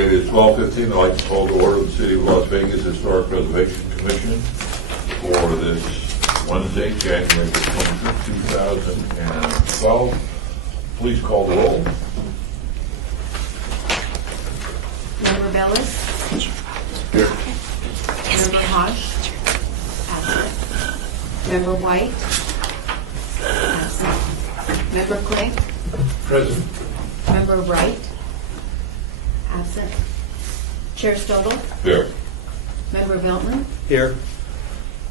It is 12:15. I'd like to call to order the City of Las Vegas Historic Preservation Commission for this Wednesday, January the 25th, 2012. Please call the roll. Member Bellis? Here. Member Hodge? Absent. Member White? Absent. Member Clay? Present. Member Wright? Absent. Chair Stobel? Here. Member Veltman? Here.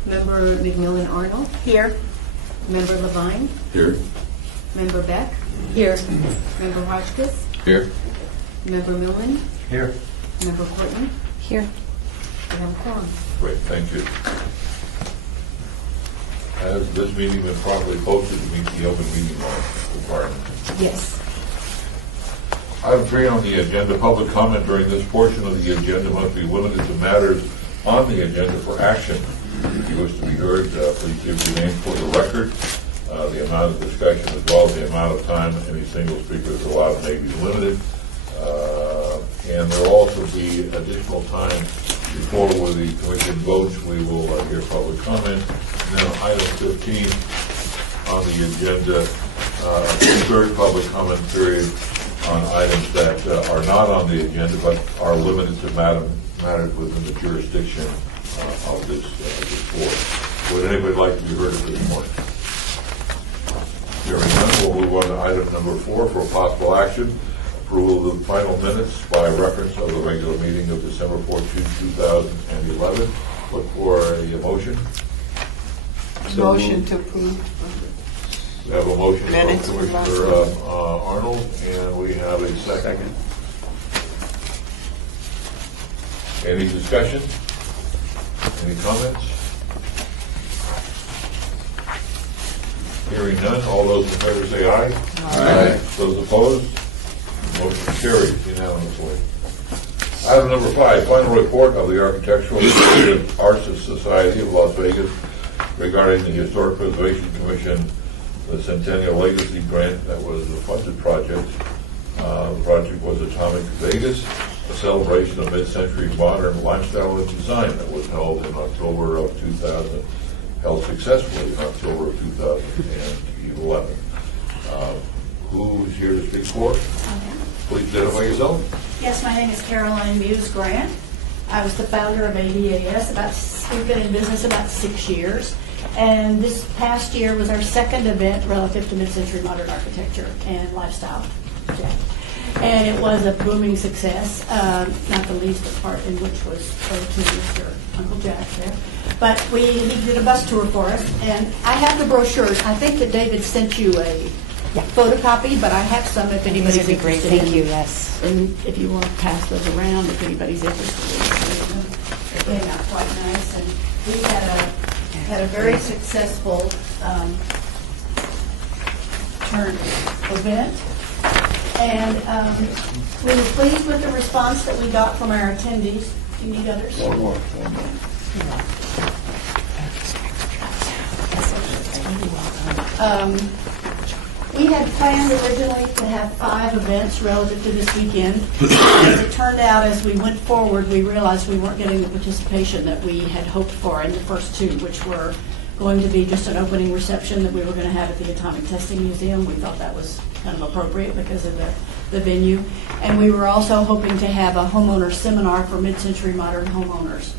Member McMillan Arnold? Here. Member Levine? Here. Member Beck? Here. Member Hotchkiss? Here. Member Millen? Here. Member Courtney? Here. We have a quorum. Great, thank you. Has this meeting been properly posted to meet the open meeting law requirement? Yes. Item 3 on the agenda, public comment during this portion of the agenda must be limited to matters on the agenda for action. If you wish to be heard, please give your name for the record. The amount of discussion as well as the amount of time any single speaker is allowed may be limited. And there will also be additional time before with the commission votes. We will hear public comment. Now, item 15 on the agenda, third public comment period on items that are not on the agenda but are limited to matters within the jurisdiction of this board. Would anybody like to be heard at this point? Hearing none, we'll move on to item number 4 for possible action. Approval of the final minutes by reference of the regular meeting of December 14, 2011. Look for a motion. Motion to approve. We have a motion from Minutes. Commissioner Arnold, and we have a second. Any discussion? Any comments? Hearing none, all those in favor say aye. Aye. Those opposed? Motion carries unanimously. Item number 5, final report of the Architectural and Arts Society of Las Vegas regarding the Historic Preservation Commission, the Centennial Legacy Grant that was a funded project. The project was Atomic Vegas, a celebration of mid-century modern lifestyle and design that was held in October of 2000, held successfully in October of 2011. Who is here to speak for? Please identify yourself. Yes, my name is Caroline Muse Grant. I was the founder of ADAS. We've been in business about 6 years. And this past year was our second event relative to mid-century modern architecture and lifestyle. And it was a booming success, not the least part in which was to Mr. Uncle Jack there. But he did a bus tour for us, and I have the brochures. I think that David sent you a photocopy, but I have some if anybody's These would be great. interested. Thank you. Yes. And if you want to pass those around, if anybody's interested, they came out quite nice. And we had a very successful event, and we were pleased with the response that we got from our attendees. Do you need others? One more. We had planned originally to have 5 events relative to this weekend. As it turned out, as we went forward, we realized we weren't getting the participation that we had hoped for in the first 2, which were going to be just an opening reception that we were going to have at the Atomic Testing Museum. We thought that was kind of appropriate because of the venue. And we were also hoping to have a homeowner seminar for mid-century modern homeowners.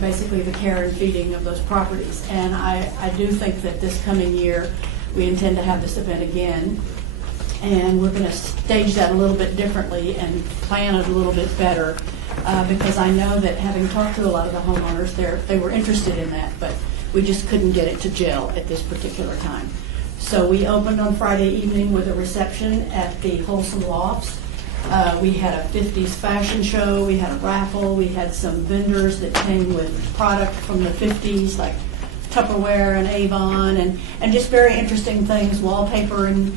Basically the care and feeding of those properties. And I do think that this coming year we intend to have this event again, and we're going to stage that a little bit differently and plan it a little bit better because I know that having talked to a lot of the homeowners, they were interested in that, but we just couldn't get it to gel at this particular time. So we opened on Friday evening with a reception at the Wholesome Lofts. We had a 50s fashion show, we had a raffle, we had some vendors that came with product from the 50s, like Tupperware and Avon, and just very interesting things, wallpaper and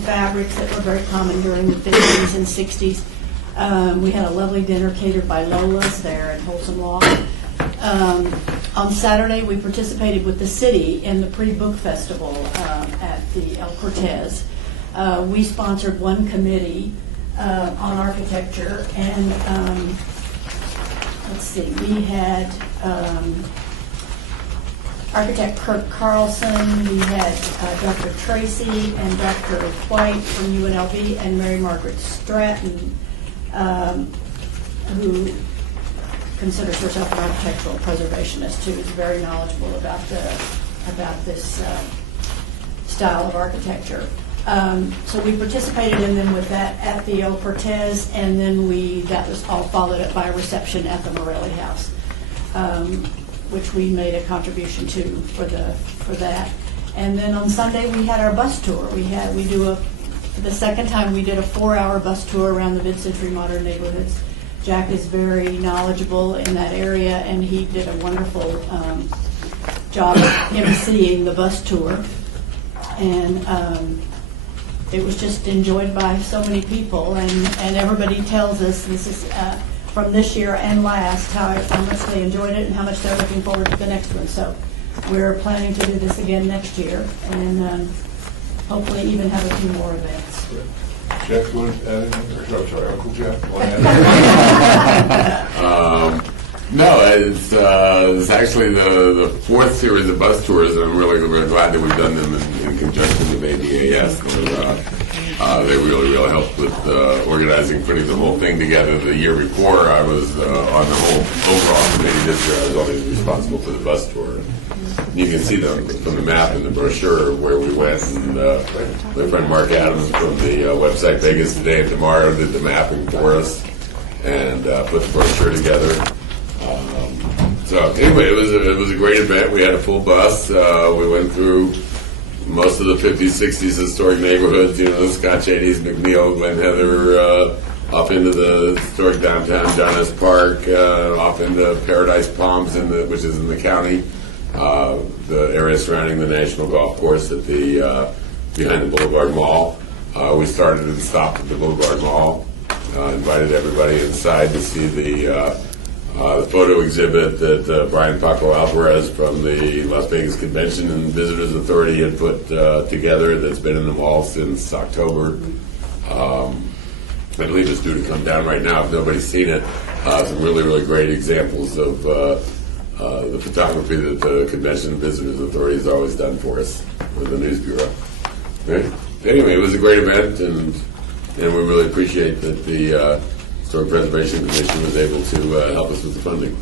fabrics that were very common during the 50s and 60s. We had a lovely dinner catered by Lola's there at Wholesome Loft. On Saturday, we participated with the city in the pre-book festival at the El Cortez. We sponsored one committee on architecture, and let's see, we had architect Kirk Carlson, we had Dr. Tracy and Dr. White from UNLV, and Mary Margaret Stratton, who considers herself an architectural preservationist, too, is very knowledgeable about this style of architecture. So we participated in them with that at the El Cortez, and then that was all followed up by a reception at the Morelli House, which we made a contribution to for that. And then on Sunday we had our bus tour. For the second time we did a 4-hour bus tour around the mid-century modern neighborhoods. Jack is very knowledgeable in that area, and he did a wonderful job of emceeing the bus tour. And it was just enjoyed by so many people, and everybody tells us this is from this year and last how much they enjoyed it and how much they're looking forward to the next one. So we're planning to do this again next year, and hopefully even have a few more events. Jeff, you want to add anything? I'm sorry, Uncle Jeff, you want to add No, it's actually the fourth series of bus tours, and I'm really glad that we've done them in conjunction with ADAS. They really helped with organizing, putting the whole thing together. The year before, I was on the whole overall committee. This year, I was only responsible for the bus tour. You can see them from the map in the brochure where we went, and my friend Mark Adams from the website Vegas Today and Tomorrow did the mapping for us and put the brochure together. So anyway, it was a great event. We had a full bus. We went through most of the 50s, 60s historic neighborhoods. Scott Shadys, McNeil, Glen Heather, off into the historic downtown John S. Park, off into Paradise Palms, which is in the county. The area surrounding the National Golf Course at the behind the Boulevard Mall. We started and stopped at the Boulevard Mall. Invited everybody inside to see the photo exhibit that Brian Paco Alvarez from the Las Vegas Convention and Visitors Authority had put together. That's been in the mall since October. I believe it's due to come down right now if nobody's seen it. Some really great examples of the photography that the Convention and Visitors Authority has always done for us with the News Bureau. Right? Anyway, it was a great event, and we really appreciate that the Historic Preservation Commission was able to help us with the funding.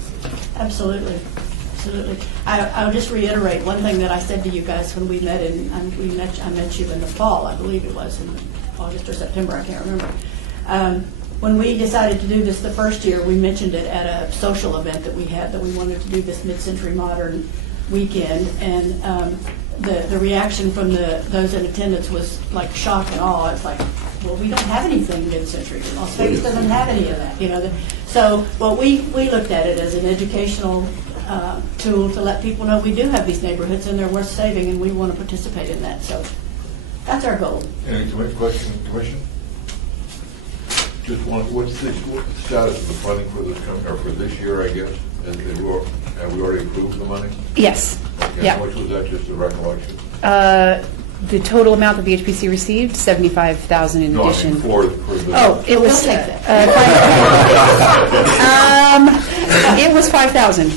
Absolutely. I'll just reiterate one thing that I said to you guys when we met I met you in the fall, I believe it was in August or September, I can't remember. When we decided to do this the first year, we mentioned it at a social event that we had, that we wanted to do this mid-century modern weekend, and the reaction from those in attendance was like shock and awe. It's like, well, we don't have anything mid-century. Las Vegas doesn't have any of that, So, well, we looked at it as an educational tool to let people know we do have these neighborhoods and they're worth saving, and we want to participate in that. So that's our goal. Any question, Commission? Just what's the status of the funding for this for this year, I guess? Have we already approved the money? Yes. Okay, Yeah. how much was that, just a recollection? The total amount that VHPC received, $75,000 in addition. For the... Oh, it was. We'll take that. It was 5,000. Okay,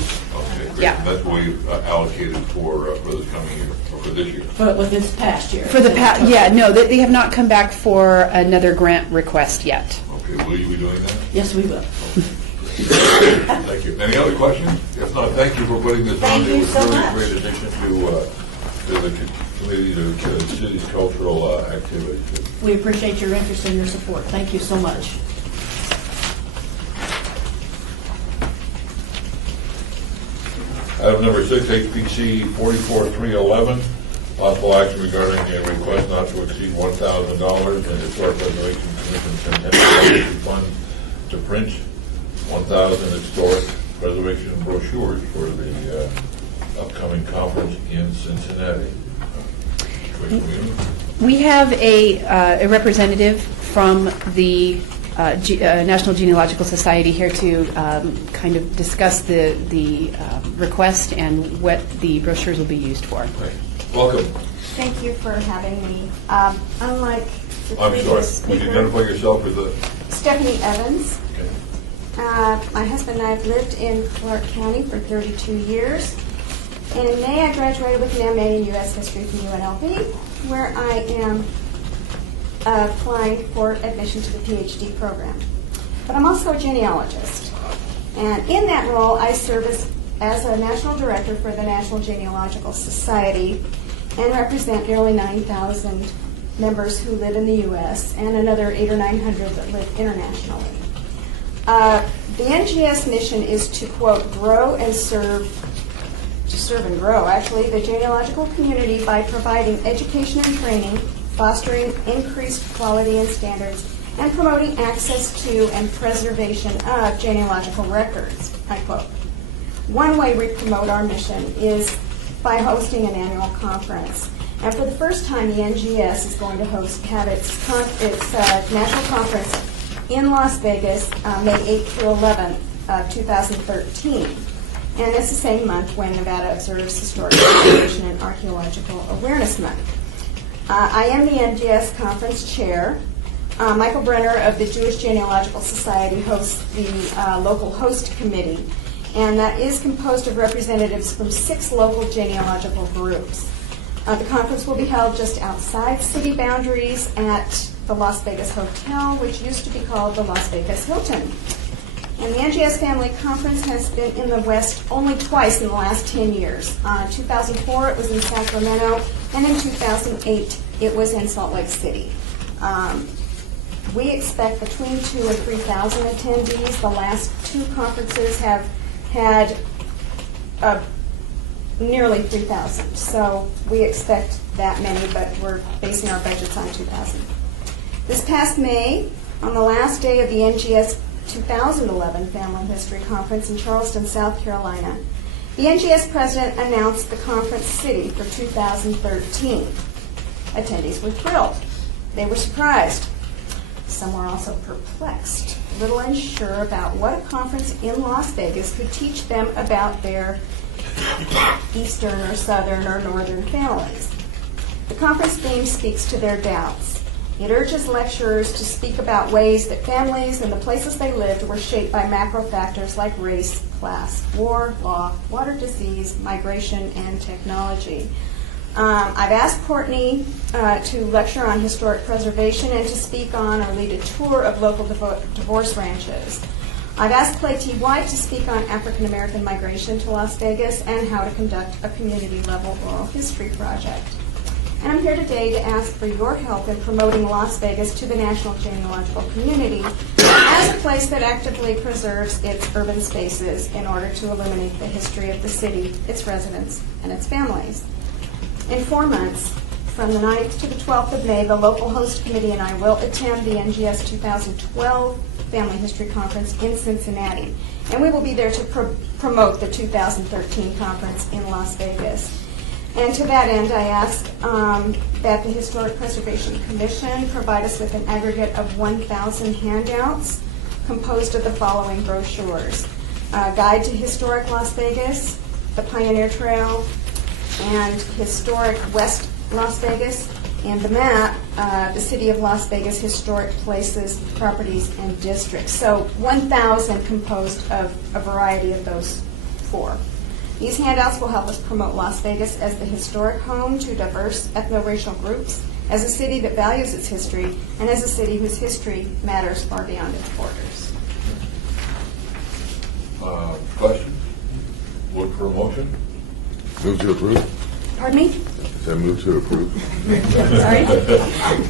great. Yeah. That's what we allocated for this coming year, or for this year. But with this past year. For the they have not come back for another grant request yet. Okay, will you be doing that? Yes, we will. Thank you. Any other questions? If not, thank you for putting this on. Thank you It was so really much. a great addition to the committee, to the city's cultural activities. We appreciate your interest and your support. Thank you so much. Item number 6, HPC 44311, possible action regarding a request not to exceed $1,000 in Historic Preservation Commission Centennial Fund to print 1,000 historic preservation brochures for the upcoming conference in Cincinnati. We have a representative from the National Genealogical Society here to kind of discuss the request and what the brochures will be used for. Welcome. Thank you for having me. Unlike I'm sorry, would you identify yourself as a, Stephanie Evans. okay. My husband and I have lived in Clark County for 32 years. And in May, I graduated with an MA in U.S. History from UNLV, where I am applying for admission to the PhD program. But I'm also a genealogist. And in that role, I serve as a national director for the National Genealogical Society and represent nearly 9,000 members who live in the U.S. and another 800 or 900 that live internationally. The NGS mission is to, quote, serve and grow, actually, the genealogical community by providing education and training, fostering increased quality and standards, and promoting access to and preservation of genealogical records, unquote. One way we promote our mission is by hosting an annual conference. And for the first time, the NGS is going to have its national conference in Las Vegas, May 8th through 11th, 2013. And it's the same month when Nevada observes Historic Preservation and Archaeological Awareness Month. I am the NGS conference chair. Michael Brenner of the Jewish Genealogical Society hosts the local host committee, and that is composed of representatives from 6 local genealogical groups. The conference will be held just outside city boundaries at the Las Vegas Hotel, which used to be called the Las Vegas Hilton. And the NGS Family Conference has been in the West only twice in the last 10 years. 2004, it was in Sacramento, and in 2008, it was in Salt Lake City. We expect between 2,000 and 3,000 attendees. The last 2 conferences have had nearly 3,000. So we expect that many, but we're basing our budgets on 2,000. This past May, on the last day of the NGS 2011 Family History Conference in Charleston, South Carolina, the NGS president announced the conference city for 2013. Attendees were thrilled. They were surprised. Some were also perplexed, a little unsure about what a conference in Las Vegas could teach them about their Eastern or Southern or Northern families. The conference theme speaks to their doubts. It urges lecturers to speak about ways that families and the places they lived were shaped by macro factors like race, class, war, law, water, disease, migration, and technology. I've asked Courtney to lecture on historic preservation and to speak on or lead a tour of local divorce ranches. I've asked Clay T. White to speak on African American migration to Las Vegas and how to conduct a community-level oral history project. And I'm here today to ask for your help in promoting Las Vegas to the national genealogical community as a place that actively preserves its urban spaces in order to illuminate the history of the city, its residents, and its families. In 4 months, from the 9th to the 12th of May, the local host committee and I will attend the NGS 2012 Family History Conference in Cincinnati. And we will be there to promote the 2013 conference in Las Vegas. And to that end, I ask that the Historic Preservation Commission provide us with an aggregate of 1,000 handouts composed of the following brochures: Guide to Historic Las Vegas, the Pioneer Trail, and Historic West Las Vegas, and the map, the City of Las Vegas Historic Places, Properties, and Districts. So 1,000 composed of a variety of those 4. These handouts will help us promote Las Vegas as the historic home to diverse ethno-racial groups, as a city that values its history, and as a city whose history matters far beyond its borders. Question? Look for a motion? Move to approve. Pardon me? I move to approve. Sorry?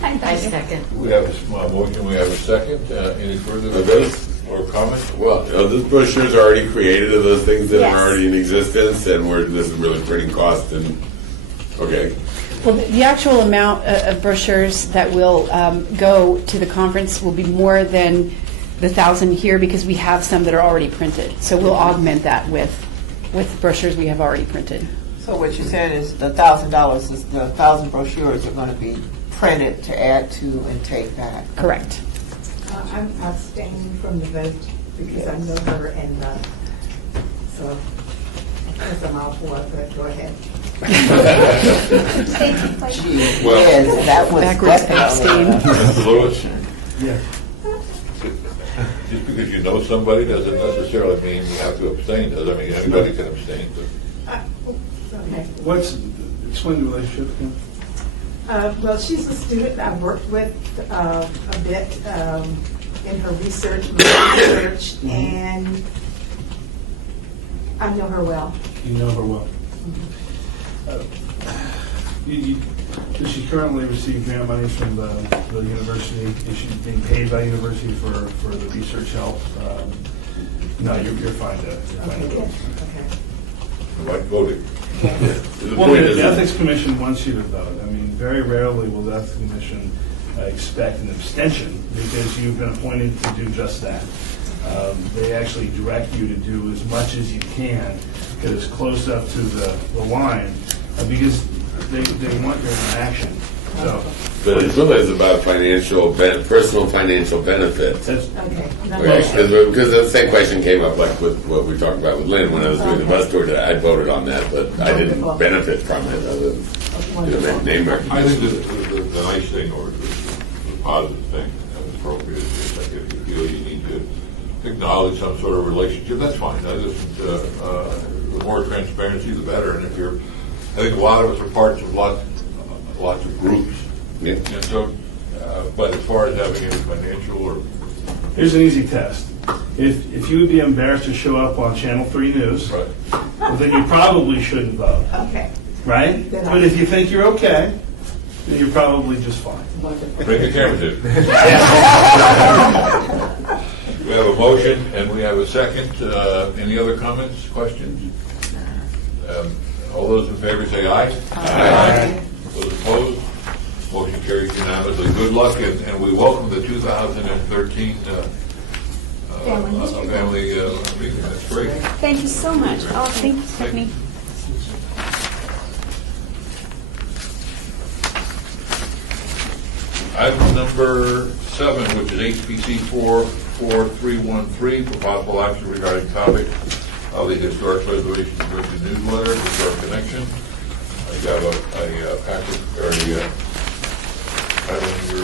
I second. We have a motion, we have a second. Any further Others? or comment? Well, those brochures are already created of those things that Yes. are already in existence, and this is really printing cost and, okay. Well, the actual amount of brochures that will go to the conference will be more than the 1,000 here because we have some that are already printed. So we'll augment that with brochures we have already printed. So what you're saying is the $1,000 is the 1,000 brochures are going to be printed to add to and take back. Correct. I'm abstaining from the vote because I know her, and so of course I'm all for it, but go ahead. Yes, that was Backwards definitely- abstain. Mr. Lewis? Yeah. Just because you know somebody doesn't necessarily mean you have to abstain, does it? I mean, anybody can abstain, but Explain the relationship again. Well, she's a student I've worked with a bit in her research, and I know her well. You know her well. Does she currently receive grant money from the university? Is she being paid by university for the research help? No, you're fine to. Okay. like voting. The Well, point the is- Ethics Commission wants you to vote. I mean, very rarely will the Ethics Commission expect an abstention because you've been appointed to do just that. They actually direct you to do as much as you can, get as close up to the line, because they want your interaction. So But it really is about personal financial benefits. that's, Okay. Because the same question came up like with what we talked about with Lynn when I was doing the bus tour. I voted on that, but I didn't benefit from it other than name I recognition. think the nice thing or the positive thing that was appropriate is like if you feel you need to acknowledge some sort of relationship, that's fine. The more transparency, the better. And I think a lot of us are parts of lots of groups. Yeah. And so, but as far as having any financial or here's an easy test. If you would be embarrassed to show up on Channel 3 News, right. well, then you probably shouldn't vote, Okay. right? Then I- But if you think you're okay, then you're probably just fine. Bring the camera to. We have a motion and we have a second. Any other comments, questions? All those in favor say aye. Aye. Those opposed? Motion carries unanimously. Good luck and we welcome the 2013 family meeting. That's great. Thank you so much. Oh, thank you, Stephanie. Item number 7, which is HPC 44313, for possible action regarding topic of the Historic Preservation Commission newsletter, Historic Connection. I got a packet, or a item in your,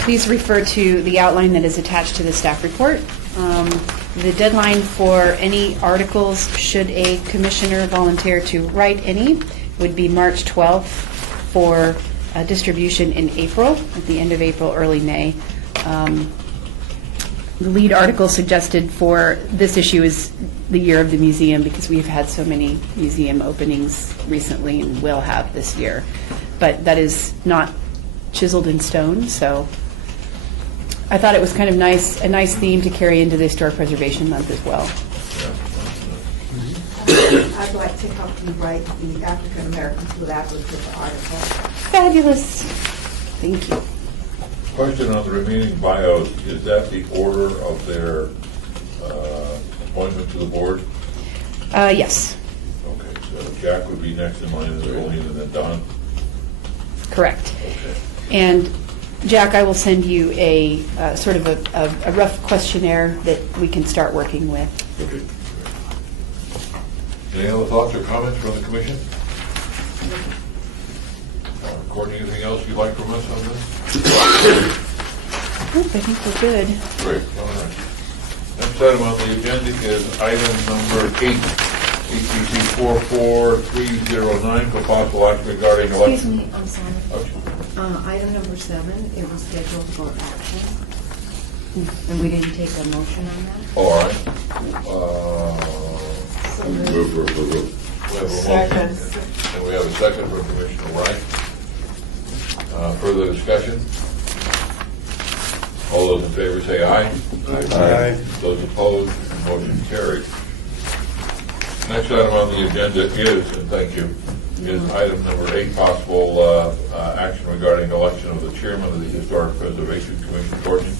Please refer to the outline that is attached to the staff report. The deadline for any articles, should a commissioner volunteer to write any, would be March 12th for distribution in April, at the end of April, early May. The lead article suggested for this issue is the year of the museum, because we've had so many museum openings recently and will have this year. But that is not chiseled in stone, so I thought it was kind of a nice theme to carry into the Historic Preservation Month as well. I'd like to help you write the African Americans with Applicant article. Fabulous. Thank you. question on the remaining bios. Is that the order of their appointment to the board? Yes, Okay, so Jack would be next in line, and then Don? correct. Okay. And Jack, I will send you a sort of a rough questionnaire that we can start working with. Okay. Any other thoughts or comments from the commission? Courtney, anything else you'd like from us on this? I think we're good. Great, all right. Next item on the agenda is item number 8, HPC 44309, for possible action regarding Excuse election. me, I'm sorry. Item number 7, it was scheduled for action, and we didn't take a motion on that. All right. Move for approval. We have a motion, Second. and we have a second from Commissioner Wright. Further discussion? All those in favor say aye. Aye. Those opposed, motion carried. Next item on the agenda is, and thank you, is item number 8, possible action regarding election of the chairman of the Historic Preservation Commission. Courtney?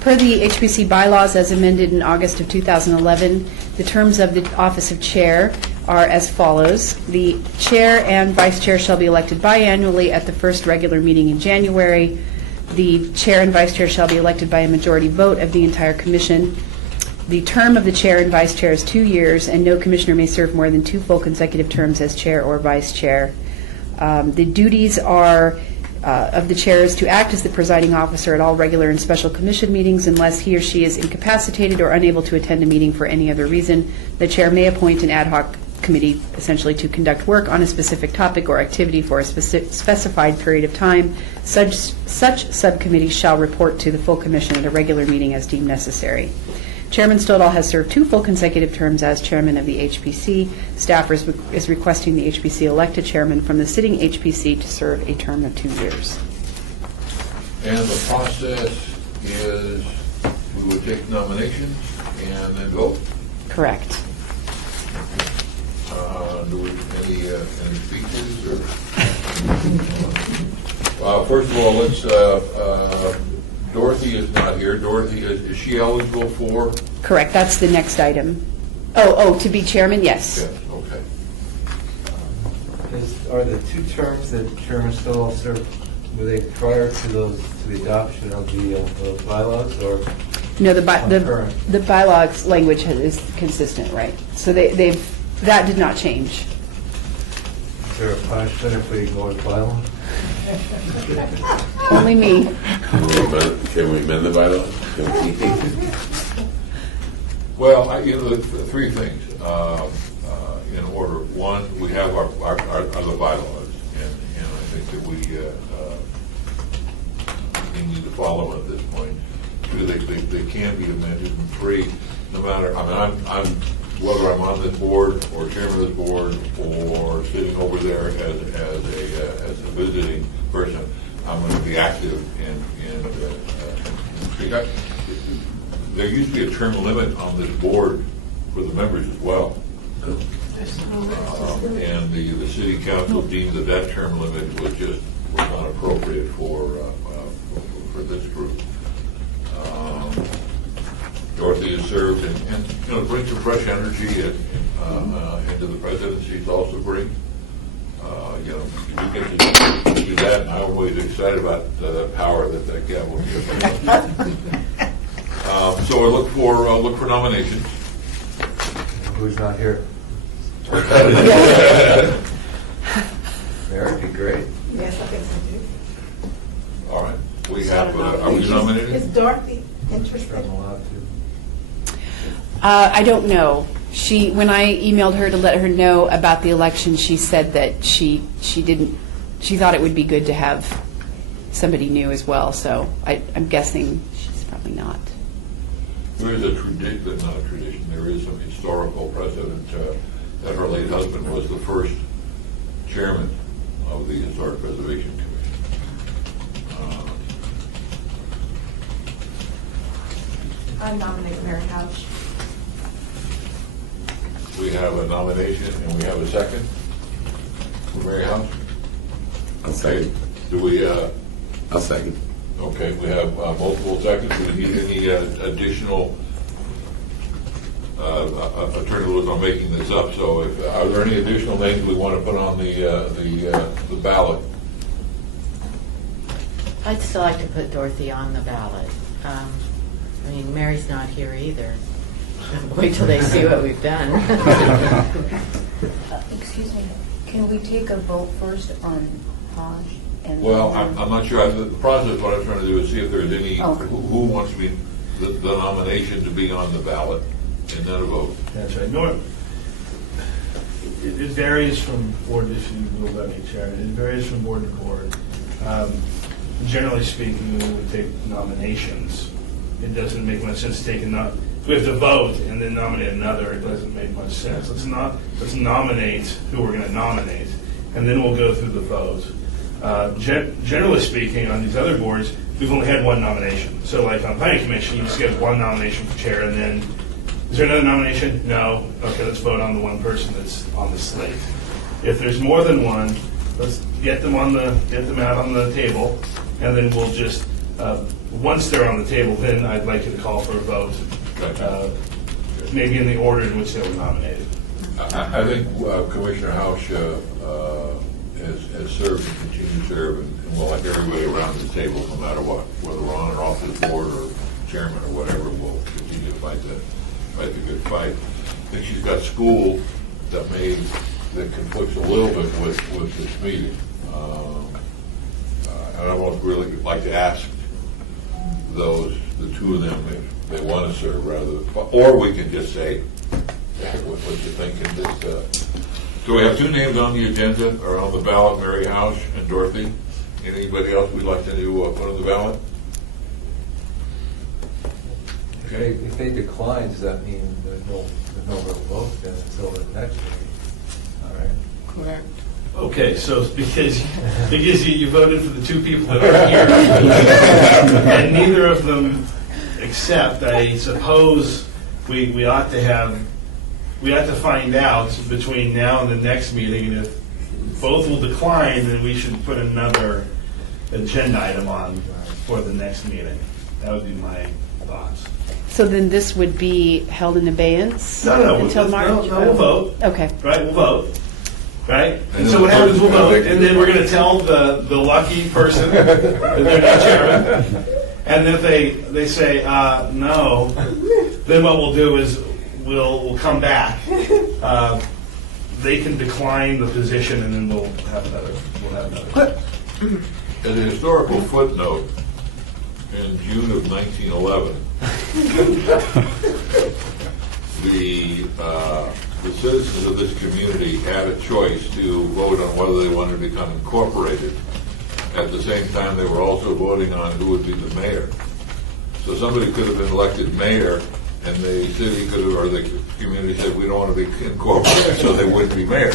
Per the HPC bylaws as amended in August of 2011, the terms of the office of chair are as follows. The chair and vice chair shall be elected biannually at the first regular meeting in January. The chair and vice chair shall be elected by a majority vote of the entire commission. The term of the chair and vice chair is 2 years, and no commissioner may serve more than 2 full consecutive terms as chair or vice chair. The duties are of the chair is to act as the presiding officer at all regular and special commission meetings unless he or she is incapacitated or unable to attend a meeting for any other reason. The chair may appoint an ad hoc committee, essentially to conduct work on a specific topic or activity for a specified period of time. Such subcommittee shall report to the full commission at a regular meeting as deemed necessary. Chairman Stoddall has served 2 full consecutive terms as chairman of the HPC. Staff is requesting the HPC elect a chairman from the sitting HPC to serve a term of 2 years. And the process is we would take nominations and then vote. Correct. Do we, any speeches or? First of all, let's, Dorothy is not here. Dorothy, is she eligible for? Correct. That's the next item. Oh, to be chairman? Yes. Yes, okay. Are the 2 terms that Chairman Stoddall served, were they prior to the adoption of the bylaws, or? No, concurrent? the bylaws language is consistent, right? So that did not change. Is there a punishment if we ignore the bylaw? Only me. Can we amend the bylaws? Can we- Well, the 3 things in order. One, we have our other bylaws, and I think that we need to follow at this point. 2, they can be amended. And 3, no matter, I'm whether I'm on this board or chairman of this board or sitting over there as a visiting person, I'm going to be active in there used to be a term limit on this board for the members as well. And the city council deemed that term limit was not appropriate for this group. Dorothy has served and brings some fresh energy into the presidency. It's also bring you get to do that, and I'm always excited about the power that gavel gives. So I look for nominations. Who's not here? Mayor, would be great. Yes, I think so too. All right, we have. Are we nominated? Is Dorothy interested? I'm allowed to. I don't know. When I emailed her to let her know about the election, she said that she thought it would be good to have somebody new as well. So I'm guessing she's probably not. There is not a tradition. There is some historical precedent that her late husband was the first chairman of the Historic Preservation Commission. I nominate Mary Couch. We have a nomination and we have a second for Mary House. I'll second. Do we? I'll second. Okay, we have multiple seconds. Do we need any additional? Attorney Lewis, I'm making this up. So, are there any additional names we want to put on the ballot? I'd still like to put Dorothy on the ballot. Mary's not here either. Wait till they see what we've done. Excuse me, can we take a vote first on Hodge? Well, I'm not sure. The process, what I'm trying to do is see if there's any, who wants to be the nomination to be on the ballot, and then a vote. That's right. It varies from board, if you will let me, Chair. It varies from board to board. Generally speaking, when we take nominations, it doesn't make much sense to take we have to vote and then nominate another. It doesn't make much sense. Let's nominate who we're going to nominate, and then we'll go through the vote. Generally speaking, on these other boards, we've only had 1 nomination. So like on Planning Commission, you just get 1 nomination for chair, and then, is there another nomination? No. Okay, let's vote on the 1 person that's on the slate. If there's more than 1, let's get them out on the table, and then we'll just, once they're on the table, then I'd like you to call for a vote, maybe in the order in which they were nominated. I think Commissioner Housh has served and continues to serve, and will, like everybody around the table, no matter what, whether we're on or off the board or chairman or whatever, will continue to fight the good fight. I think she's got school that conflicts a little bit with this meeting. And I would really like to ask the two of them, if they want to serve, or we can just say, what you think in this. So we have two names on the agenda, or on the ballot, Mary Housh and Dorothy. Anybody else we'd like to put on the ballot? Okay. If they decline, does that mean there's no real vote then until the next meeting? All right. Correct. Okay, so because you voted for the two people that are here, and neither of them accept, I suppose we ought to find out between now and the next meeting, and if both will decline, then we should put another agenda item on for the next meeting. That would be my thoughts. So then this would be held in abeyance No, until March? No, we'll vote. Okay. Right, we'll vote. Right? And so what happens, we'll vote, and then we're going to tell the lucky person that they're not chairman. And if they say no, then what we'll do is we'll come back. They can decline the position, and then we'll have another. As a historical footnote, in June of 1911, the citizens of this community had a choice to vote on whether they wanted to become incorporated. At the same time, they were also voting on who would be the mayor. So somebody could have been elected mayor, and the city could have, or the community said, we don't want to be incorporated, so they wouldn't be mayor.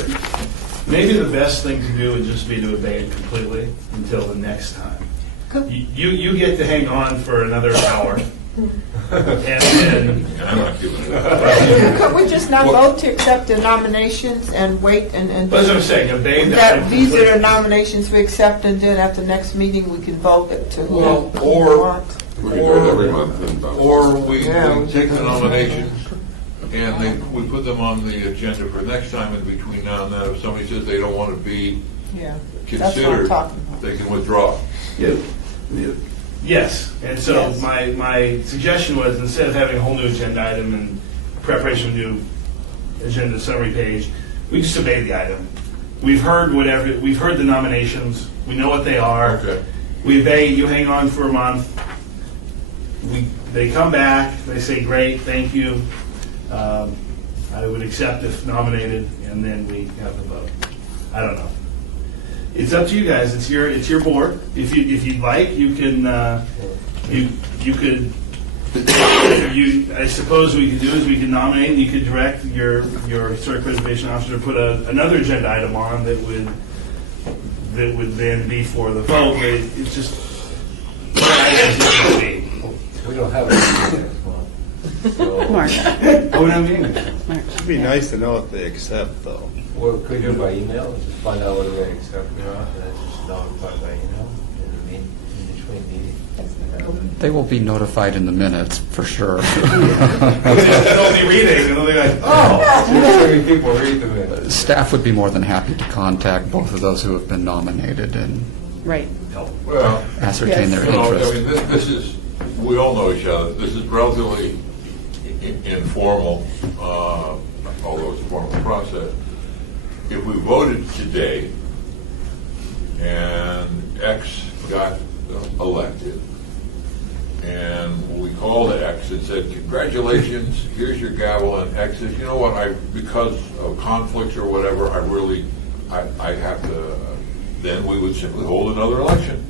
Maybe the best thing to do would just be to obey it completely until the next time. You get to hang on for another hour. And then I'm not giving it up. Could we just not vote to accept the nominations and wait and that's what I'm saying, obey that these are the nominations we accept, and then at the next meeting we can vote to who we want? We can do it every month. and vote. Or we take the nominations and we put them on the agenda for next time. In between now and then, if somebody says they don't want to be Yeah, that's what I'm considered, talking about. they can withdraw. yes. And so Yes. my suggestion was, instead of having a whole new agenda item and preparation of a new agenda summary page, we just obey the item. We've heard the nominations. We know what they are. Okay. We obey. You hang on for a month. They come back. They say, "Great, thank you. I would accept if nominated," and then we have the vote. I don't know. It's up to you guys. It's your board. If you'd like, you can you could. I suppose what we could do is we could nominate, and you could direct your historic preservation officer to put another agenda item on that would then be for the vote. But it's just We don't have it next month. So, Mark. Oh, no, meeting. It'd be nice to know what they accept, though. well, could we do it by email and just find out whether they accept it or not, and then just notify by email in between meetings? They will be notified in the minutes, for sure. They'll be reading, and they'll be like, "Oh." So many people read the minutes. Staff would be more than happy to contact both of those who have been nominated and Right. Well, ascertain their you know, interest. I mean, this is, we all know each other. This is relatively informal, although it's a formal process. If we voted today and X got elected, and we called X and said, "Congratulations, here's your gavel," and X says, "You know what, because of conflicts or whatever, I have to," then we would simply hold another election.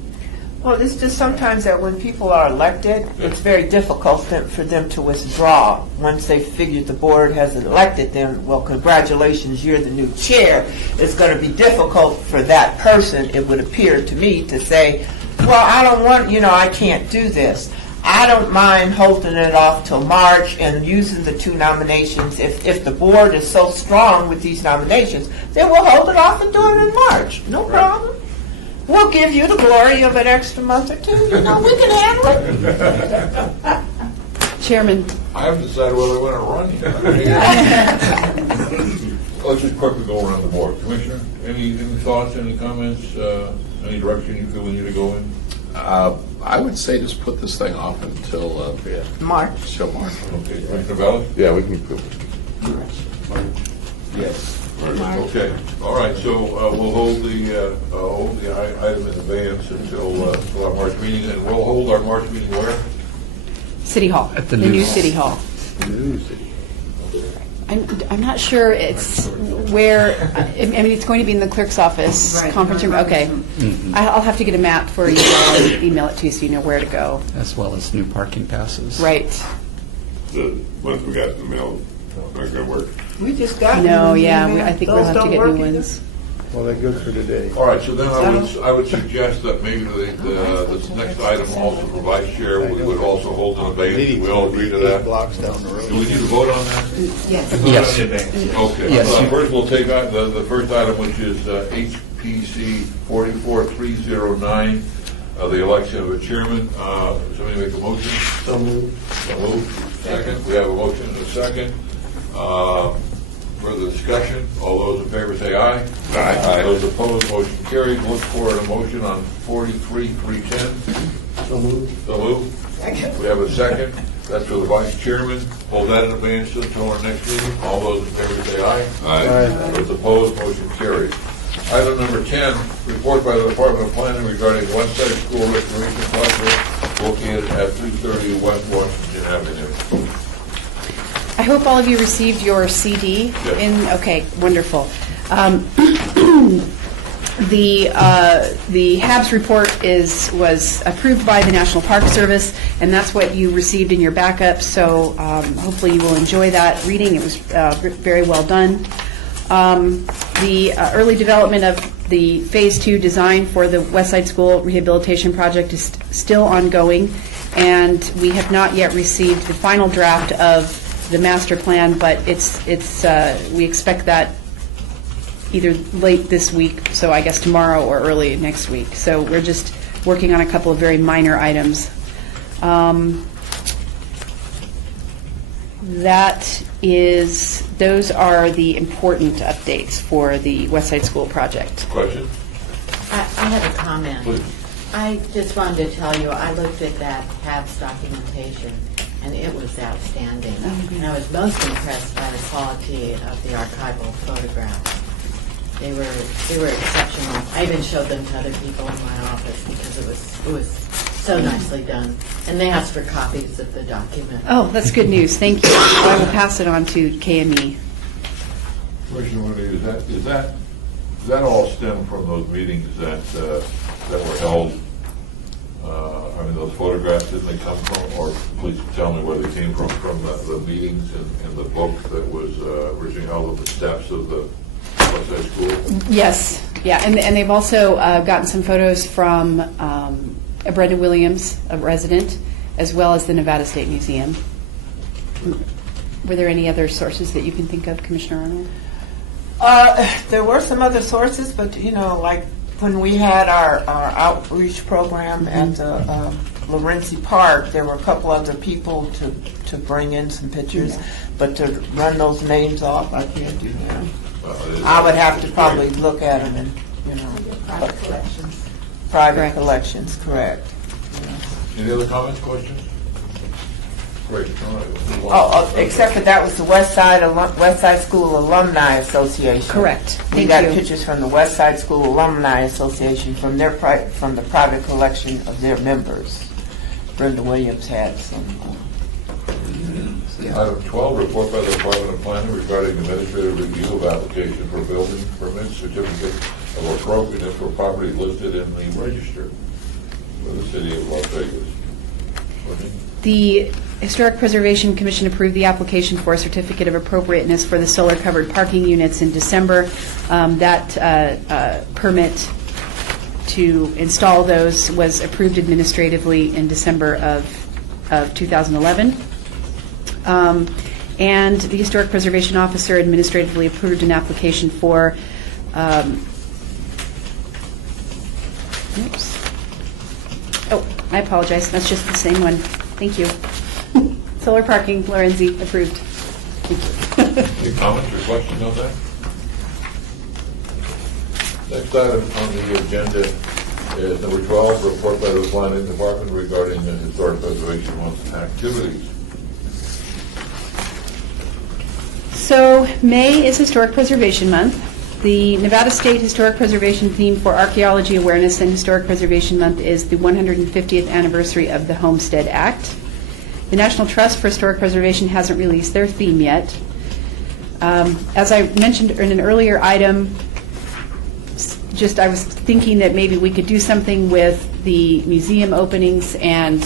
Well, it's just sometimes that when people are elected, it's very difficult for them to withdraw. Once they figure the board has elected them, well, congratulations, you're the new chair. It's going to be difficult for that person, it would appear to me, to say, well, I don't want, I can't do this. I don't mind holding it off till March and using the two nominations. If the board is so strong with these nominations, then we'll hold it off and do it in March. No problem. We'll give you the glory of an extra month or two. We can handle it. Chairman. I haven't decided whether I want to run yet. let's just quickly go around the board. Commissioner, any thoughts, any comments, any direction you feel we need to go in? I would say just put this thing off until March. till March. Okay, Commissioner Valley? Yeah, we can approve it. Yes. Okay, all right, so we'll hold the item in advance until our March meeting, and we'll hold our March meeting where? City Hall, At the the new new City Hall. I'm not sure it's where, I mean, it's going to be in the clerk's office, Right. conference room, okay. I'll have to get a map for you, I'll email it to you so you know where to go. As well as new parking passes. Right. The ones we got in the mail aren't going to work. We just got. No, them. yeah, I think we'll Those have to don't get work new either? ones. Well, they're good for today. All right, so then I would suggest that maybe the next item also for vice chair, we would also hold an abeyance. We all agree to that? Blocks down the road. Do we need to vote on that? Yes. Yes. Okay. Yes. First, we'll take the first item, which is HPC 44309, the election of a chairman. Somebody make a motion? So moved. So moved. Second. We have a motion and a second. Further discussion? All those in favor say aye. Aye. Those opposed, motion carries. Look for a motion on 43310. So moved. So moved. We have a second. That's for the vice chairman. Hold that in advance until our next meeting. All those in favor say aye. Aye. Those opposed, motion carries. Item number 10, report by the Department of Planning regarding West Side School restoration project located at 330 West Washington Avenue. I hope all of you received your CD Yes. in, okay, wonderful. The HABS report was approved by the National Park Service, and that's what you received in your backup, so hopefully you will enjoy that reading. It was very well done. The early development of the Phase 2 design for the West Side School rehabilitation project is still ongoing, and we have not yet received the final draft of the master plan, but we expect that either late this week, so I guess tomorrow or early next week. So we're just working on a couple of very minor items. Those are the important updates for the West Side School project. Question? I have a comment. Please. I just wanted to tell you, I looked at that HABS documentation, and it was outstanding. And I was most impressed by the quality of the archival photographs. They were exceptional. I even showed them to other people in my office because it was so nicely done. And they asked for copies of the document. Oh, that's good news. Thank you. I will pass it on to KME. Commissioner Woody, does that all stem from those meetings that were held? I mean, those photographs, didn't they come from, or please tell me where they came from the meetings and the book that was originally held on the steps of the West Side School? Yes, yeah, and they've also gotten some photos from Brenda Williams, a resident, as well as the Nevada State Museum. Were there any other sources that you can think of, Commissioner Arnold? There were some other sources, but like when we had our outreach program at the Lorenzi Park, there were a couple other people to bring in some pictures, but to run those names off, I can't do that. I would have to probably look at them and, Private collections. private Correct. collections, correct. Any other comments, questions? Great. All right. Oh, except that was the West Side School Alumni Association. Correct. We Thank got you. pictures from the West Side School Alumni Association from from the private collection of their members. Brenda Williams had some. Item 12, report by the Department of Planning regarding administrative review of application for building permit certificate of appropriateness for property listed in the register for the city of Las Vegas. Courtney? The Historic Preservation Commission approved the application for a certificate of appropriateness for the solar-covered parking units in December. That permit to install those was approved administratively in December of 2011. And the Historic Preservation Officer administratively approved an application for, oops. Oh, I apologize, that's just the same one. Thank you. Solar parking, Lorenzi, approved. Thank you. Any comments or questions on that? Next item on the agenda is number 12, report by the planning department regarding the historic preservation month activities. So May is Historic Preservation Month. The Nevada State Historic Preservation theme for Archaeology Awareness and Historic Preservation Month is the 150th anniversary of the Homestead Act. The National Trust for Historic Preservation hasn't released their theme yet. As I mentioned in an earlier item, I was thinking that maybe we could do something with the museum openings, and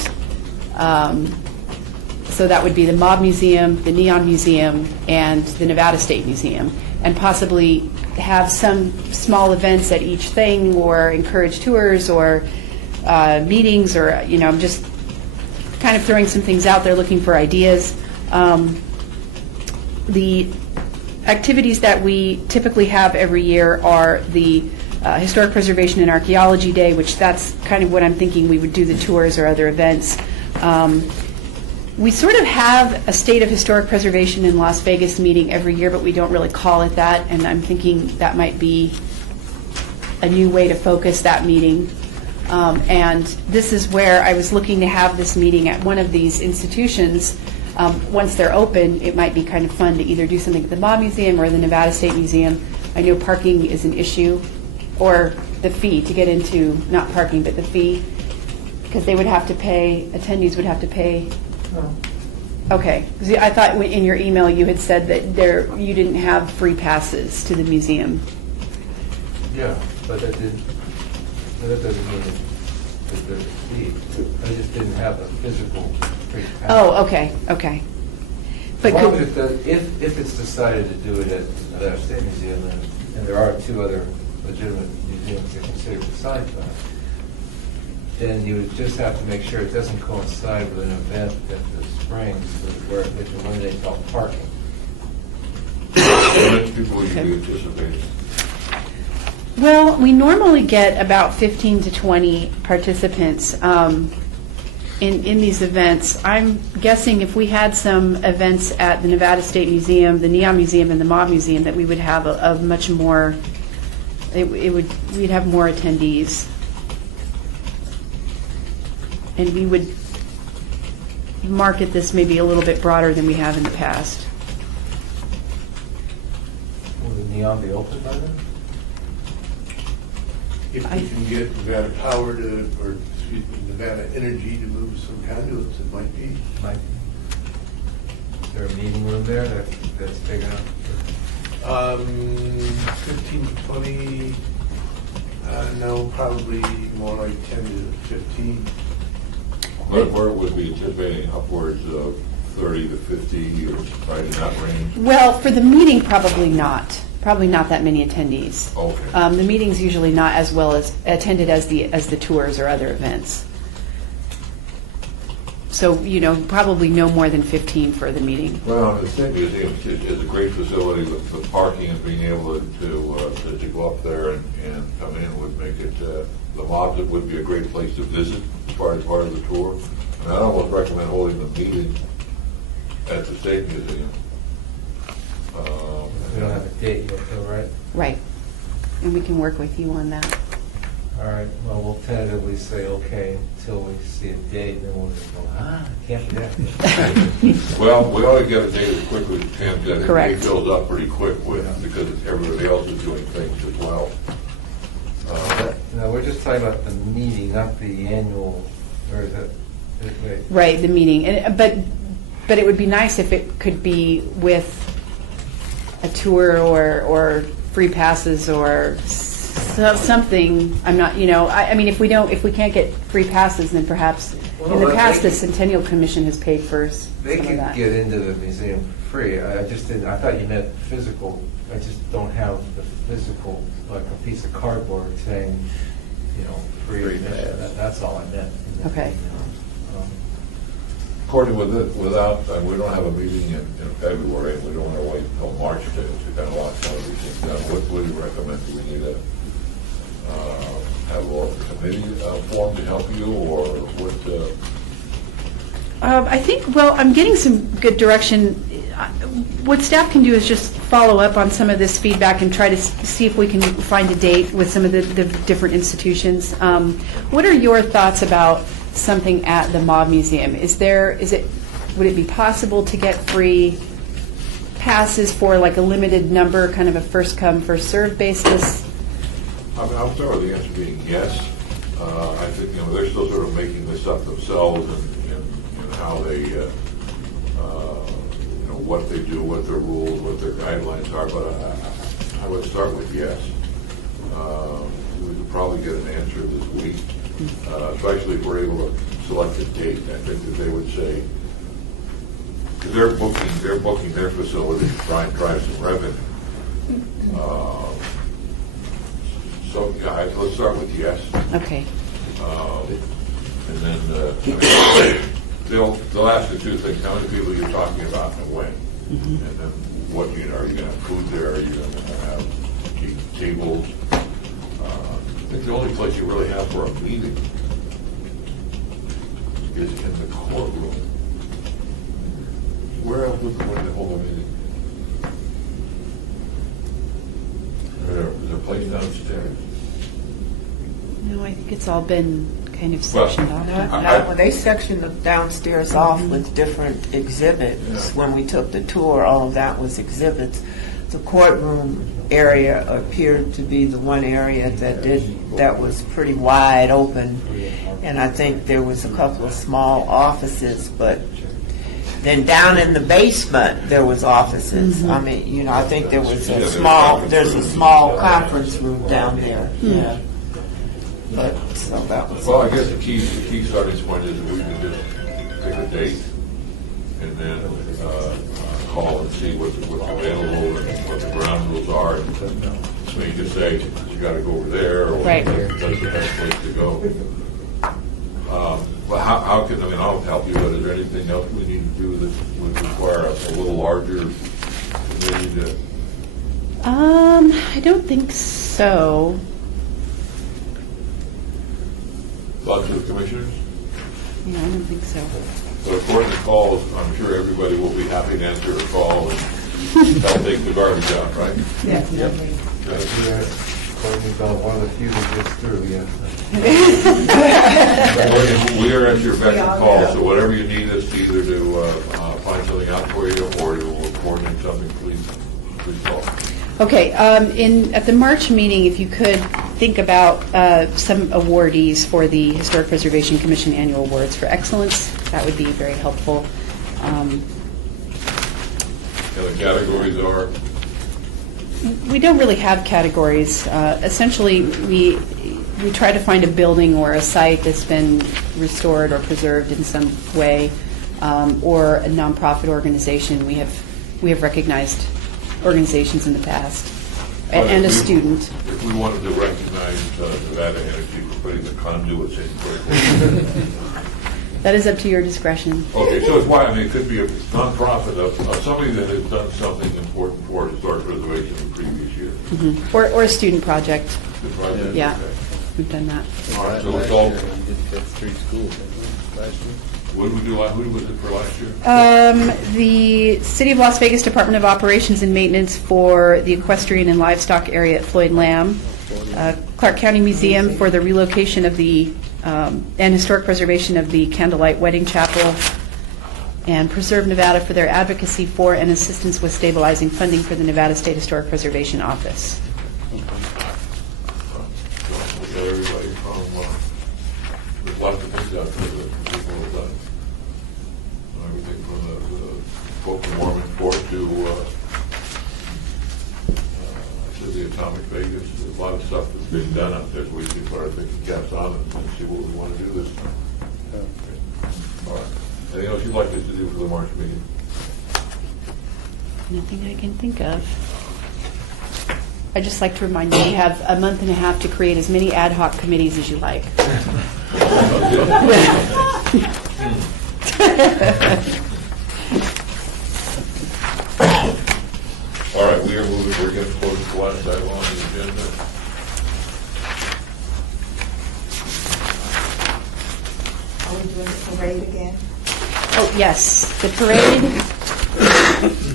so that would be the Mob Museum, the Neon Museum, and the Nevada State Museum, and possibly have some small events at each thing, or encourage tours or meetings, or, I'm just kind of throwing some things out there, looking for ideas. The activities that we typically have every year are the Historic Preservation and Archaeology Day, which that's kind of what I'm thinking we would do, the tours or other events. We sort of have a State of Historic Preservation in Las Vegas meeting every year, but we don't really call it that, and I'm thinking that might be a new way to focus that meeting. And this is where I was looking to have this meeting at one of these institutions. Once they're open, it might be kind of fun to either do something at the Mob Museum or the Nevada State Museum. I know parking is an issue, or the fee to get into, not parking, but the fee, because they would have to pay, attendees would have to pay. Okay. I thought in your email you had said that you didn't have free passes to the museum. Yeah, but that doesn't mean that there's a fee. I just didn't have a physical free pass. Oh, okay. But as long as if it's decided to do it at the Nevada State Museum, and there are two other legitimate museums that consider besides that, then you would just have to make sure it doesn't coincide with an event at the Springs where they can eliminate all parking. How many people would you be anticipating? Well, we normally get about 15 to 20 participants in these events. I'm guessing if we had some events at the Nevada State Museum, the Neon Museum, and the Mob Museum, that we would have a much more, we'd have more attendees. And we would market this maybe a little bit broader than we have in the past. Will the Neon be open by then? If we can get Nevada Power Nevada Energy to move some conduits, it might be. Might be. Is there a meeting room there that's big enough? 15 to 20, no, probably more like 10 to 15. Where would be anticipating upwards of 30 to 50, or right in that range? Well, for the meeting, probably not. Probably not that many attendees. Okay. The meeting's usually not as well as attended as the tours or other events. So, probably no more than 15 for the meeting. Well, the State Museum is a great facility with parking, and being able to go up there and come in would make it, the Mobs, it would be a great place to visit as part of the tour. And I'd almost recommend holding the meeting at the State Museum. We don't have a date yet, though, right? Right. And we can work with you on that. All right, well, we'll tentatively say okay until we see a date, and then we'll just go, can't do that. Well, we ought to get a date as quickly as we can, because Correct. it fills up pretty quick because everybody else is doing things as well. No, we're just talking about the meeting, not the annual, or is that, wait. Right, the meeting. But it would be nice if it could be with a tour or free passes or something. I'm not, I mean, if we can't get free passes, then perhaps in the past the Centennial Commission has paid for some They of could that. get into the museum for free. I just didn't, I thought you meant physical. I just don't have the physical, like a piece of cardboard saying, free admission. That's all I meant. Okay. Courtney, without, we don't have a meeting in February, and we don't want to wait until March to kind of lock some of these things down. What would you recommend? Do we need to have a committee formed to help you, or what? I think, I'm getting some good direction. what staff can do is just follow up on some of this feedback and try to see if we can find a date with some of the different institutions. What are your thoughts about something at the Mob Museum? Would it be possible to get free passes for like a limited number, kind of a first come, first served basis? I'll start with the answer being yes. I think, they're still sort of making this up themselves and how they, what they do, what their rules, what their guidelines are, but I would start with yes. We could probably get an answer this week, especially if we're able to select a date. I think that they would say, because they're booking their facility to try and drive some revenue. So, guys, let's start with yes. Okay. And then they'll ask the two things: how many people you're talking about and when, and then what are you going to have food there? Are you going to have tables? I think the only place you really have for a meeting is in the courtroom. Where else would they hold a meeting? Is there a place downstairs? No, I think it's all been kind of sectioned off. When they sectioned the downstairs off with different exhibits, when we took the tour, all of that was exhibits. The courtroom area appeared to be the one area that was pretty wide open, and I think there was a couple of small offices, but then down in the basement there was offices. I mean, I think there was there's a small conference room down there. Yeah. But so that was. Well, I guess the key starting point is that we can just pick a date and then call and see what's available and what the ground rules are. And so you just say you got to go over there, or right. That's the best place to go. Well, how can I'll help you, but is there anything else we need to do that would require a little larger committee to? I don't think so. Lots of commissioners? Yeah, I don't think so. So according to calls, I'm sure everybody will be happy to answer a call and help take the garbage out, right? Yeah. Yep. According to one of the few that gets through, yeah. We are at your beck and call, so whatever you need us either to find something out for you or to coordinate something, please call. Okay, at the March meeting, if you could think about some awardees for the Historic Preservation Commission Annual Awards for Excellence, that would be very helpful. And the categories are? We don't really have categories. Essentially, we try to find a building or a site that's been restored or preserved in some way, or a nonprofit organization. We have recognized organizations in the past, and a student. If we wanted to recognize Nevada Energy for putting the conduits in critical. That is up to your discretion. Okay, so it's why, it could be a nonprofit of somebody that has done something important for historic preservation in the previous year. Or a student project. The project, Yeah, okay. we've done that. All right, so it's all, You did get 3 schools, didn't you, last year? what did we do, who was it for last year? The City of Las Vegas Department of Operations and Maintenance for the equestrian and livestock area at Floyd Lamb. Clark County Museum for the relocation of the and historic preservation of the Candlelight Wedding Chapel, and Preserve Nevada for their advocacy for and assistance with stabilizing funding for the Nevada State Historic Preservation Office. We got everybody from, there's lots of things out there that people have done. Everything from the Book of Mormon Court to the Atomic Vegas. There's a lot of stuff that's being done out there. So we can put our thinking caps on and see what we want to do this time. All right. Anything else you'd like us to do for the March meeting? Nothing I can think of. I'd just like to remind you, you have a month and a half to create as many ad hoc committees as you like. All right, we're going to close the last item on the agenda. Are we doing the parade again? Oh, yes, the parade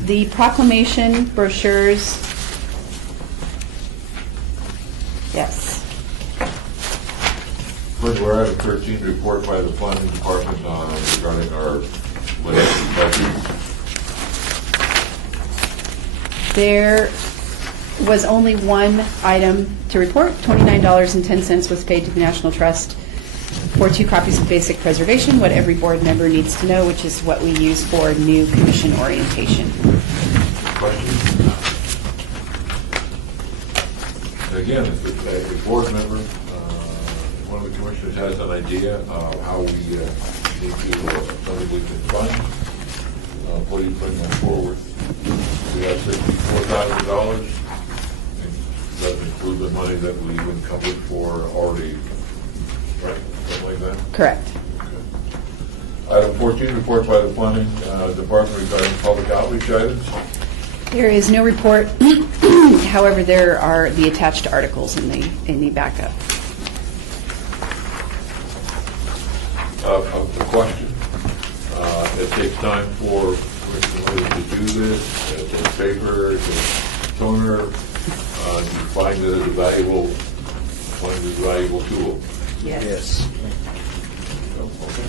The proclamation brochures, yes. First, we're item 13, report by the planning department regarding our latest budget. There was only one item to report. $29.10 was paid to the National Trust for 2 copies of Basic Preservation, what every board member needs to know, which is what we use for new commission orientation. Questions? Again, if a board member, one of the commissioners has an idea of how we need to, something we can fund, please bring that forward. We have $64,000. That includes the money that we encumbered for already, right? Something like that? Correct. Item 14, report by the planning department regarding public outreach items. There is no report. However, there are the attached articles in the backup. A question. It takes time for commissioners to do this. It takes paper, it takes toner. Do you find that it's a valuable tool? Yes. Okay.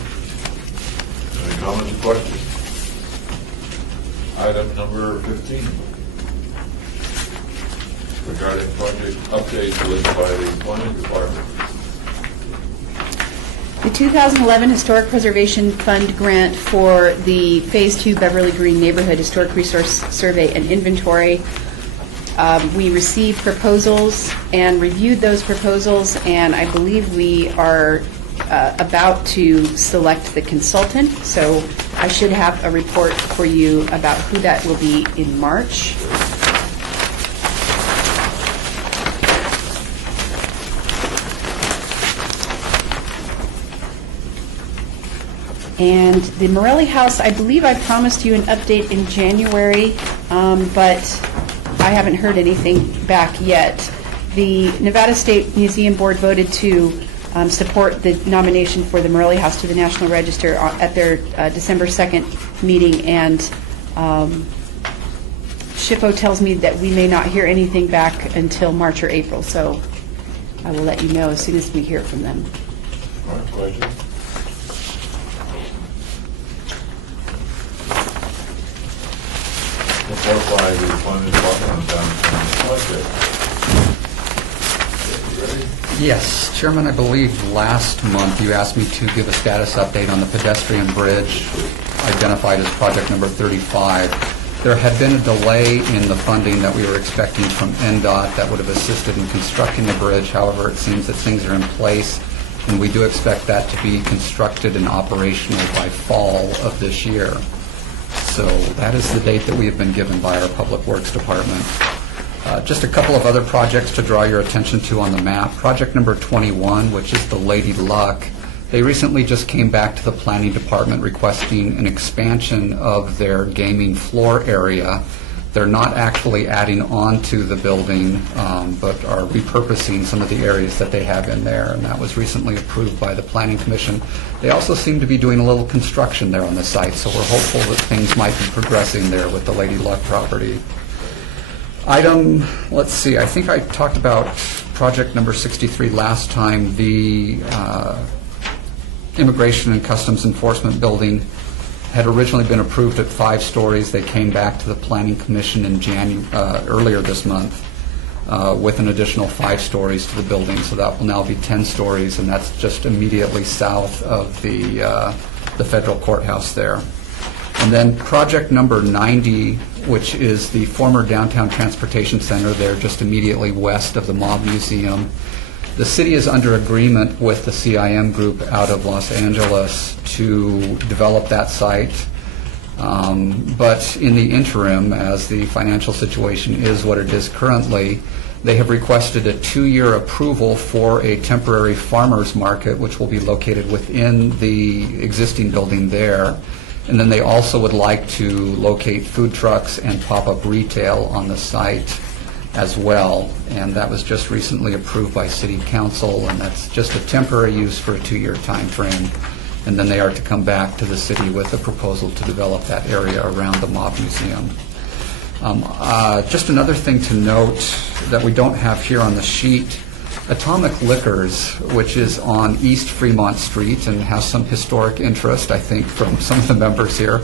Any comments or questions? Item number 15. Regarding project updates listed by the planning department. The 2011 Historic Preservation Fund grant for the Phase 2 Beverly Green Neighborhood Historic Resource Survey and Inventory. We received proposals and reviewed those proposals, and I believe we are about to select the consultant. So I should have a report for you about who that will be in March. And the Morelli House, I believe I promised you an update in January, but I haven't heard anything back yet. The Nevada State Museum Board voted to support the nomination for the Morelli House to the National Register at their December 2nd meeting, and SHPO tells me that we may not hear anything back until March or April, so I will let you know as soon as we hear from them. All right, questions? Report by the planning department on downtown project. Ready? Yes, Chairman, I believe last month you asked me to give a status update on the pedestrian bridge identified as project number 35. There had been a delay in the funding that we were expecting from NDOT that would have assisted in constructing the bridge. However, it seems that things are in place, and we do expect that to be constructed and operational by fall of this year. So that is the date that we have been given by our Public Works Department. Just a couple of other projects to draw your attention to on the map. Project number 21, which is the Lady Luck, they recently just came back to the Planning Department requesting an expansion of their gaming floor area. They're not actually adding on to the building, but are repurposing some of the areas that they have in there, and that was recently approved by the Planning Commission. They also seem to be doing a little construction there on the site, so we're hopeful that things might be progressing there with the Lady Luck property. Let's see, I think I talked about project number 63 last time. The Immigration and Customs Enforcement Building had originally been approved at 5 stories. They came back to the Planning Commission in earlier this month with an additional 5 stories to the building, so that will now be 10 stories, and that's just immediately south of the federal courthouse there. And then project number 90, which is the former Downtown Transportation Center there, just immediately west of the Mob Museum. The city is under agreement with the CIM group out of Los Angeles to develop that site. But in the interim, as the financial situation is what it is currently, they have requested a 2-year approval for a temporary farmers market, which will be located within the existing building there. And then they also would like to locate food trucks and pop-up retail on the site as well, and that was just recently approved by City Council, and that's just a temporary use for a 2-year time frame. and then they are to come back to the city with a proposal to develop that area around the Mob Museum. Just another thing to note that we don't have here on the sheet, Atomic Liquors, which is on East Fremont Street and has some historic interest, I think, from some of the members here.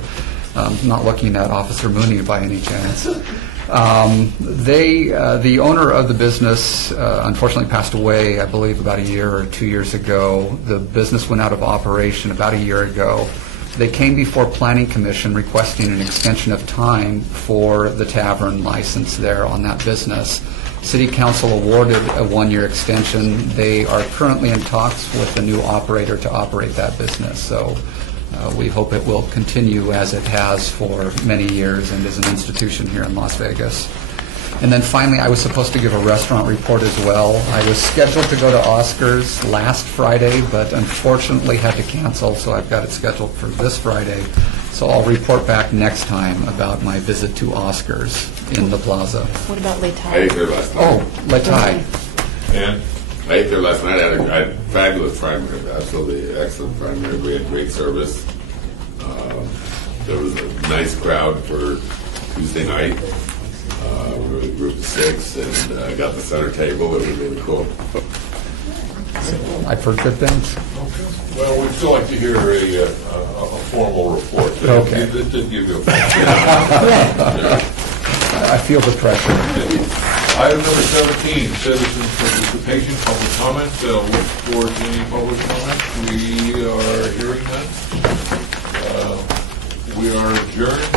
Not looking at Officer Mooney by any chance. The owner of the business unfortunately passed away, I believe, about a year or 2 years ago. The business went out of operation about a year ago. They came before Planning Commission requesting an extension of time for the tavern license there on that business. City Council awarded a one-year extension. They are currently in talks with the new operator to operate that business. So we hope it will continue as it has for many years and is an institution here in Las Vegas. And then finally, I was supposed to give a restaurant report as well. I was scheduled to go to Oscar's last Friday, but unfortunately had to cancel, so I've got it scheduled for this Friday. So I'll report back next time about my visit to Oscar's in the plaza. What about Lei I Tai? ate there last night. Oh, Lei Tai. And I ate there last night. I had fabulous fried rib, absolutely excellent fried rib. We had great service. There was a nice crowd for Tuesday night. We were a group of 6 and got the center table. It was really cool. I've heard good things. Well, we'd still like to hear a formal report. Okay. This didn't give you a formal. I feel the pressure. Item number 17, citizens participation, public comment. Look for any public comment. We are hearing none. We are adjourned.